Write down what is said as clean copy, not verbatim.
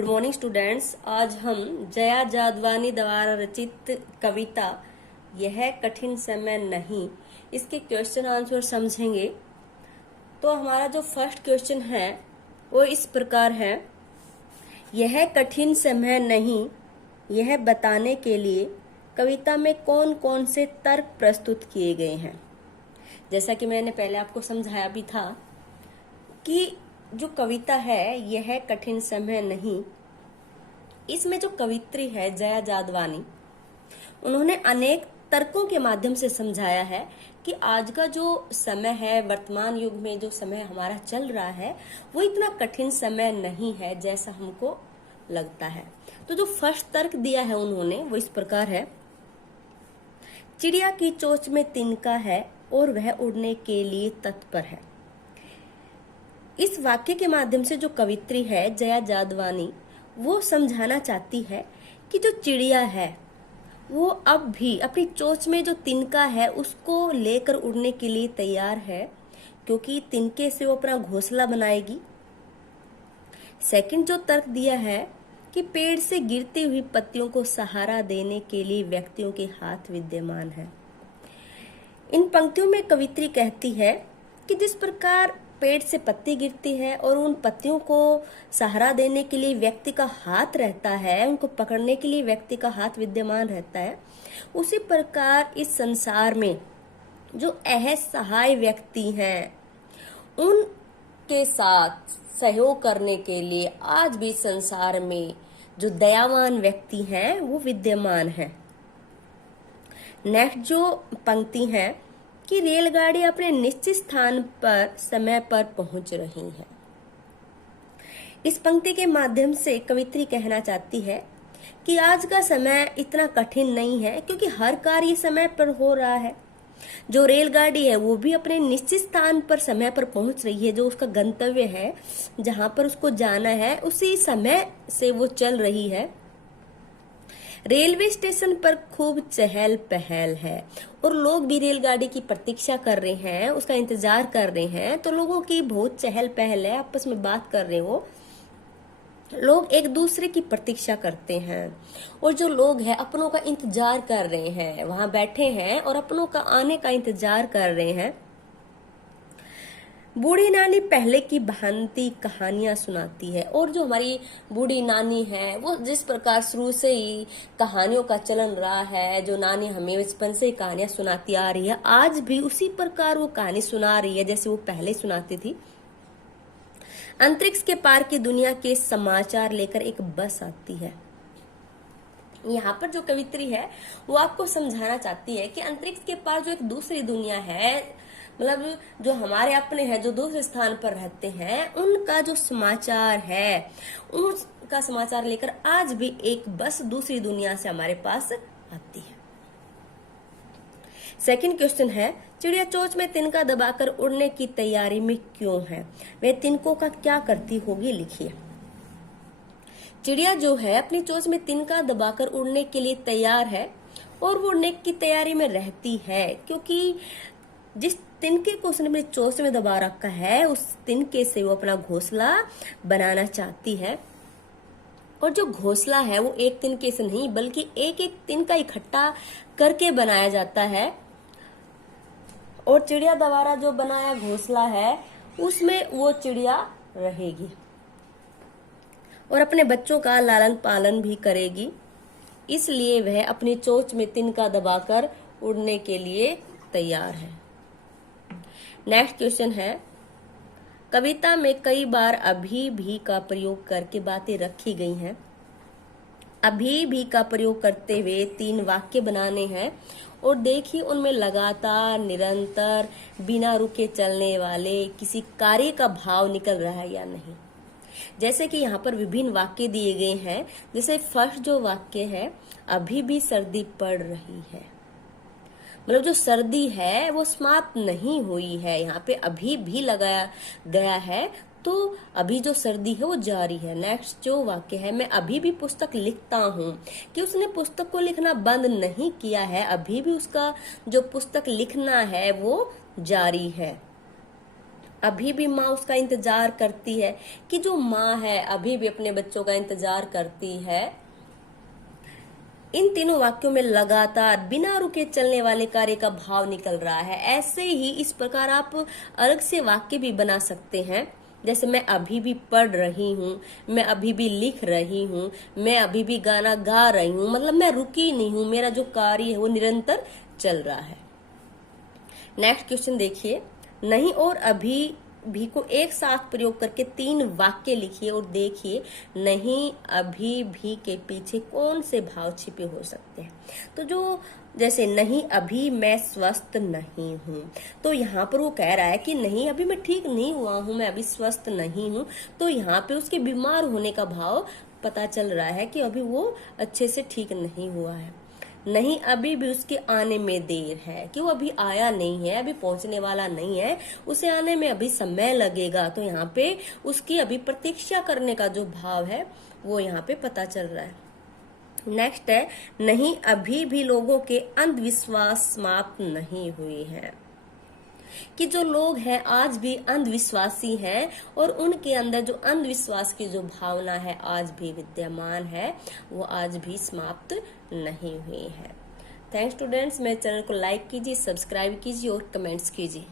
Good morning students. आज हम जया जादवानी द्वारा रचित कविता यह कठिन समय नहीं, इसके क्वेश्चन आंसर समझेंगे। तो हमारा जो फर्स्ट क्वेश्चन है वो इस प्रकार है, यह कठिन समय नहीं, यह बताने के लिए कविता में कौन कौन से तर्क प्रस्तुत किए गए हैं। जैसा कि मैंने पहले आपको समझाया भी था कि जो कविता है यह कठिन समय नहीं, इसमें जो कवित्री है जया जादवानी, उन्होंने अनेक तर्कों के माध्यम से समझाया है कि आज का जो समय है, वर्तमान युग में जो समय हमारा चल रहा है वो इतना कठिन समय नहीं है जैसा हमको लगता है। तो जो फर्स्ट तर्क दिया है उन्होंने वो इस प्रकार है, चिड़िया की चोंच में तिनका है और वह उड़ने के लिए तत्पर है। इस वाक्य के माध्यम से जो कवित्री है जया जादवानी, वो समझाना चाहती है कि जो चिड़िया है वो अब भी अपनी चोंच में जो तिनका है उसको लेकर उड़ने के लिए तैयार है, क्योंकि तिनके से वो अपना घोंसला बनाएगी। सेकंड जो तर्क दिया है कि पेड़ से गिरती हुई पत्तियों को सहारा देने के लिए व्यक्तियों के हाथ विद्यमान है। इन पंक्तियों में कवित्री कहती है कि जिस प्रकार पेड़ से पत्ती गिरती है और उन पत्तियों को सहारा देने के लिए व्यक्ति का हाथ रहता है, उनको पकड़ने के लिए व्यक्ति का हाथ विद्यमान रहता है, उसी प्रकार इस संसार में जो असहाय व्यक्ति हैं उनके साथ सहयोग करने के लिए आज भी संसार में जो दयावान व्यक्ति हैं वो विद्यमान हैं। नेक्स्ट जो पंक्ति है कि रेलगाड़ी अपने निश्चित स्थान पर समय पर पहुंच रही है। इस पंक्ति के माध्यम से कवित्री कहना चाहती है कि आज का समय इतना कठिन नहीं है, क्योंकि हर कार्य समय पर हो रहा है। जो रेलगाड़ी है वो भी अपने निश्चित स्थान पर समय पर पहुंच रही है, जो उसका गंतव्य है, जहां पर उसको जाना है उसी समय से वो चल रही है। रेलवे स्टेशन पर खूब चहल पहल है और लोग भी रेलगाड़ी की प्रतीक्षा कर रहे हैं, उसका इंतजार कर रहे हैं। तो लोगों की बहुत चहल पहल है, आपस में बात कर रहे हो, लोग एक दूसरे की प्रतीक्षा करते हैं। और जो लोग हैं अपनों का इंतजार कर रहे हैं, वहां बैठे हैं और अपनों का आने का इंतजार कर रहे हैं। बूढ़ी नानी पहले की भांति कहानियां सुनाती है, और जो हमारी बूढ़ी नानी है वो जिस प्रकार शुरू से ही कहानियों का चलन रहा है, जो नानी हमें बचपन से ही कहानियां सुनाती आ रही है, आज भी उसी प्रकार वो कहानी सुना रही है जैसे वो पहले सुनाती थी। अंतरिक्ष के पार की दुनिया के समाचार लेकर एक बस आती है। यहाँ पर जो कवित्री है वो आपको समझाना चाहती है कि अंतरिक्ष के पार जो एक दूसरी दुनिया है, मतलब जो हमारे अपने हैं जो दूसरे स्थान पर रहते हैं, उनका जो समाचार है, उनका समाचार लेकर आज भी एक बस दूसरी दुनिया से हमारे पास आती है। सेकंड क्वेश्चन है, चिड़िया चोंच में तिनका दबाकर उड़ने की तैयारी में क्यों है, वह तिनकों का क्या करती होगी, लिखिए। चिड़िया जो है अपनी चोंच में तिनका दबाकर उड़ने के लिए तैयार है और वो उड़ने की तैयारी में रहती है, क्योंकि जिस तिनके को उसने अपनी चोंच में दबा रखा है उस तिनके से वो अपना घोंसला बनाना चाहती है। और जो घोंसला है वो एक तिनके से नहीं बल्कि एक एक तिनका इकट्ठा करके बनाया जाता है, और चिड़िया द्वारा जो बनाया घोंसला है उसमें वो चिड़िया रहेगी और अपने बच्चों का लालन पालन भी करेगी, इसलिए वह अपनी चोंच में तिनका दबाकर उड़ने के लिए तैयार है। नेक्स्ट क्वेश्चन है, कविता में कई बार अभी भी का प्रयोग करके बातें रखी गई हैं। अभी भी का प्रयोग करते हुए 3 वाक्य बनाने हैं और देखिए उनमें लगातार, निरंतर, बिना रुके चलने वाले किसी कार्य का भाव निकल रहा है या नहीं। जैसे कि यहाँ पर विभिन्न वाक्य दिए गए हैं। जैसे फर्स्ट जो वाक्य है, अभी भी सर्दी पड़ रही है, मतलब जो सर्दी है वो समाप्त नहीं हुई है, यहाँ पे अभी भी लगाया गया है, तो अभी जो सर्दी है वो जारी है। नेक्स्ट जो वाक्य है, मैं अभी भी पुस्तक लिखता हूँ, कि उसने पुस्तक को लिखना बंद नहीं किया है, अभी भी उसका जो पुस्तक लिखना है वो जारी है। अभी भी माँ उसका इंतजार करती है, कि जो माँ है अभी भी अपने बच्चों का इंतजार करती है। इन तीनों वाक्यों में लगातार बिना रुके चलने वाले कार्य का भाव निकल रहा है। ऐसे ही इस प्रकार आप अलग से वाक्य भी बना सकते हैं, जैसे मैं अभी भी पढ़ रही हूँ, मैं अभी भी लिख रही हूँ, मैं अभी भी गाना गा रही हूँ, मतलब मैं रुकी नहीं हूँ, मेरा जो कार्य है वो निरंतर चल रहा है। नेक्स्ट क्वेश्चन देखिए, नहीं और अभी भी को एक साथ प्रयोग करके 3 वाक्य लिखिए और देखिए नहीं अभी भी के पीछे कौन से भाव छिपे हो सकते हैं। तो जो जैसे नहीं अभी मैं स्वस्थ नहीं हूँ, तो यहाँ पर वो कह रहा है कि नहीं अभी मैं ठीक नहीं हुआ हूँ, मैं अभी स्वस्थ नहीं हूँ, तो यहाँ पे उसके बीमार होने का भाव पता चल रहा है कि अभी वो अच्छे से ठीक नहीं हुआ है। नहीं अभी भी उसके आने में देर है, कि वो अभी आया नहीं है, अभी पहुंचने वाला नहीं है, उसे आने में अभी समय लगेगा, तो यहाँ पे उसकी अभी प्रतीक्षा करने का जो भाव है वो यहाँ पे पता चल रहा है। नेक्स्ट है, नहीं अभी भी लोगों के अंधविश्वास समाप्त नहीं हुए हैं, कि जो लोग हैं आज भी अंधविश्वासी हैं और उनके अंदर जो अंधविश्वास की जो भावना है आज भी विद्यमान है, वो आज भी समाप्त नहीं हुई है। थैंक्स स्टूडेंट्स, मेरे चैनल को लाइक कीजिए, सब्सक्राइब कीजिए और कमेंट्स कीजिए।